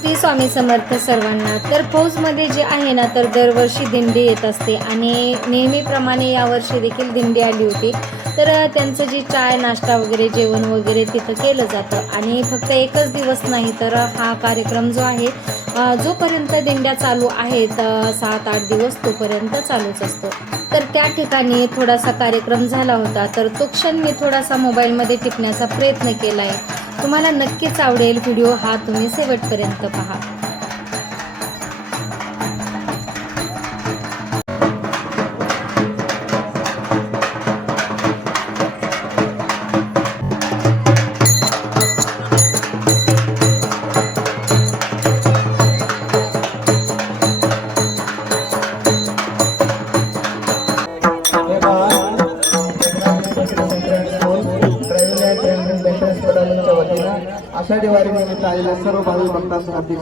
श्री स्वामी समर्थ सर्वांना। तर फौजमध्ये जे आहे ना, तर दरवर्षी दिंडी येत असते आणि नेहमीप्रमाणे यावर्षी देखील दिंडी आली होती। तर त्यांचं जे चाय नाश्ता वगैरे जेवण वगैरे तिथं केलं जातं आणि फक्त एकच दिवस नाही तर हा कार्यक्रम जो आहे जोपर्यंत दिंड्या चालू आहेत 7-8 दिवस तोपर्यंत चालूच असतो। तर त्या ठिकाणी थोडासा कार्यक्रम झाला होता, तर तो क्षण मी थोडासा मोबाईलमध्ये टिपण्याचा प्रयत्न केला आहे। तुम्हाला नक्कीच आवडेल व्हिडिओ हा, तुम्ही शेवटपर्यंत पहा। आषाढी वारी निमित्त आलेल्या सर्व भाविक भक्तांचं हार्दिक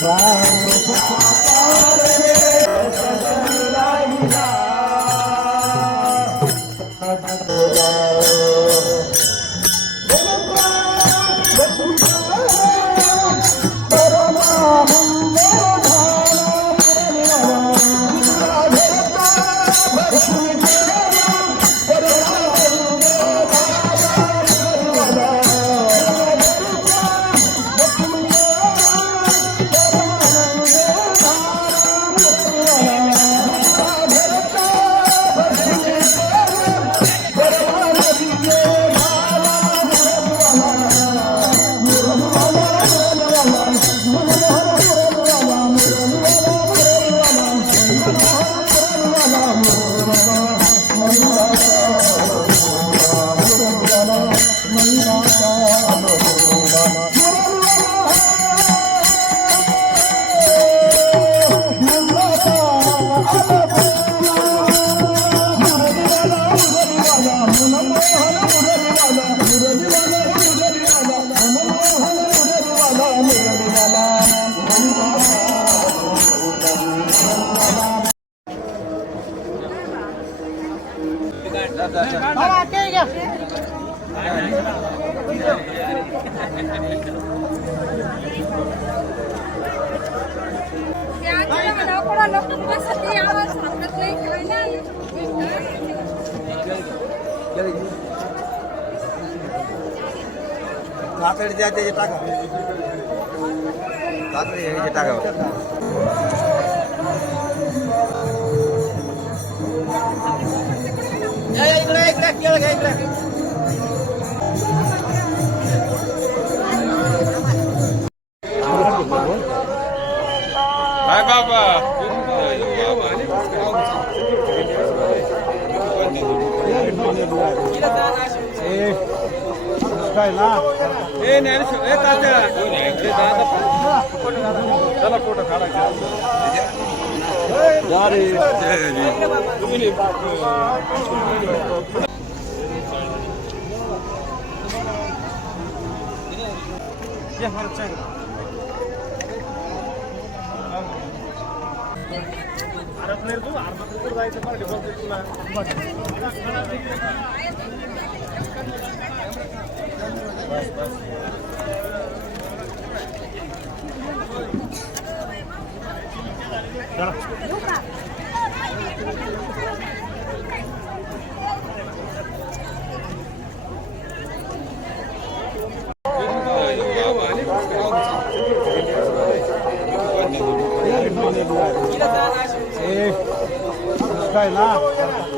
Bye. काकडी द्यायचे टाका काकडी हे टाका इकडे इकडे केळ घ्या इकडे काय बाबा काय ना ए ज्ञानेश्वर ए तात्या अरे दादा चला फोटो काढायचा तुम्ही काय ना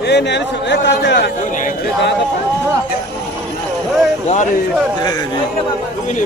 ए ज्ञानेश्वर ए तात्या अरे दादा तुम्ही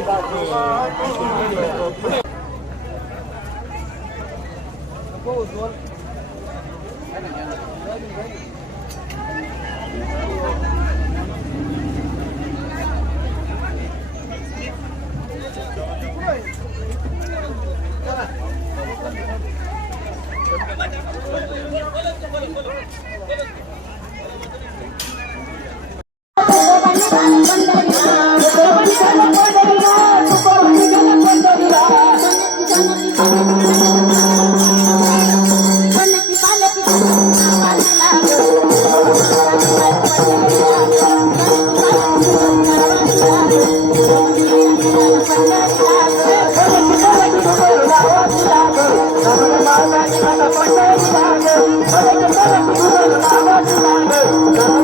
Thank you.